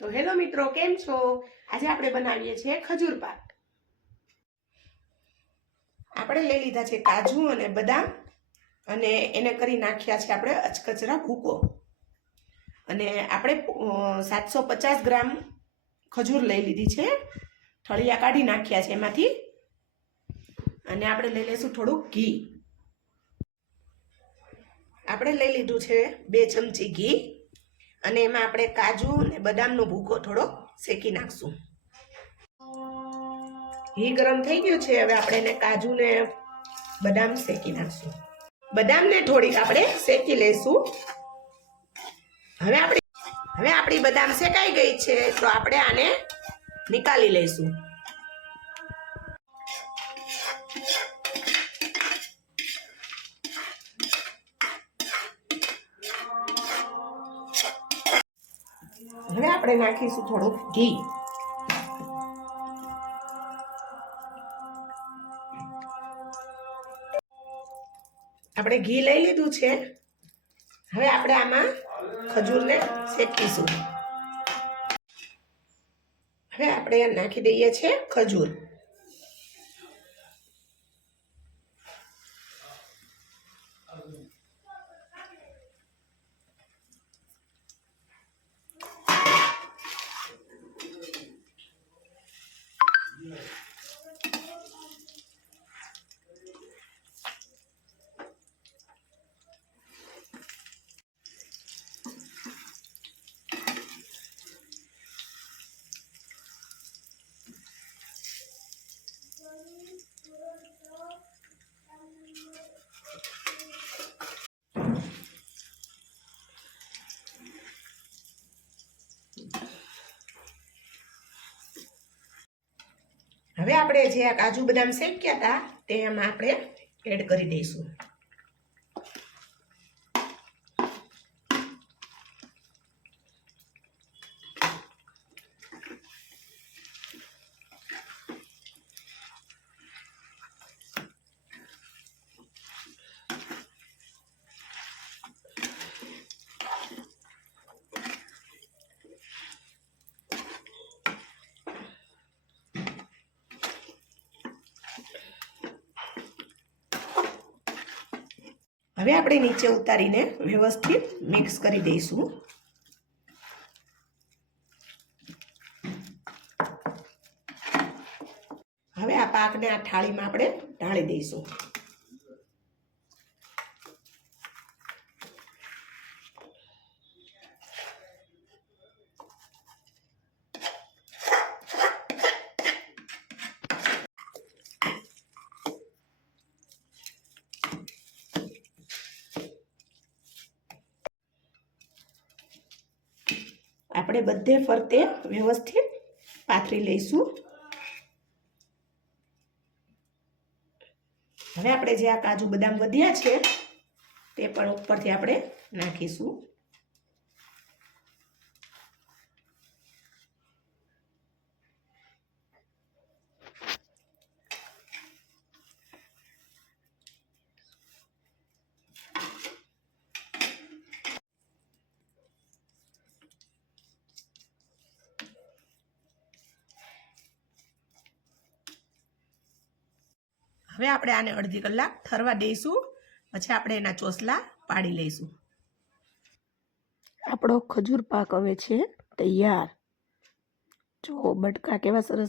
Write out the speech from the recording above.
તો હેલો મિત્રો, કેમ છો? આજે આપણે બનાવીએ છીએ ખજૂર પાક. આપણે લઈ લીધા છે કાજુ અને બદામ અને એને કરી નાખ્યા છે આપણે અચકચરા ભૂકો. અને આપણે સાતસો પચાસ ગ્રામ ખજૂર લઈ લીધી છે. થળિયા કાઢી નાખ્યા છે એમાંથી. અને આપણે લઈ લઈશું થોડુંક ઘી. આપણે લઈ લીધું છે બે ચમચી ઘી. અને એમાં આપણે કાજુ અને બદામનો ભૂકો થોડો શેકી નાખશું. ઘી ગરમ થઈ ગયું છે, હવે આપણે એને કાજુ ને બદામ શેકી નાખશું. બદામને થોડીક આપણે શેકી લઈશું. હવે આપણે, હવે આપણી બદામ શેકાઈ ગઈ છે, તો આપણે આને નીકાળી લઈશું. આપણે નાખીશું થોડું ઘી આપણે ઘી લઈ લીધું છે. હવે આપણે આમાં ખજૂરને શેકીશું. હવે આપણે નાખી દઈએ છીએ ખજૂર. હવે આપણે જે કાજુ બદામ શેક્યા હતા તે એમાં આપણે એડ કરી દઈશું. હવે આપણે નીચે ઉતારીને વ્યવસ્થિત મિક્સ કરી દઈશું. હવે આ પાકને આ થાળીમાં આપણે ઢાળી દઈશું. આપણે બધે ફરતે વ્યવસ્થિત પાથરી લઈશું. હવે આપણે જે આ કાજુ બદામ વધ્યા છે, તે પણ ઉપરથી આપણે નાખીશું. હવે આપણે આને અડધી કલાક ઠરવા દઈશું. પછી આપણે એના ચોસલા પાડી લઈશું. આપણો ખજૂર પાક હવે છે તૈયાર. જો બટકા કેવા સરસ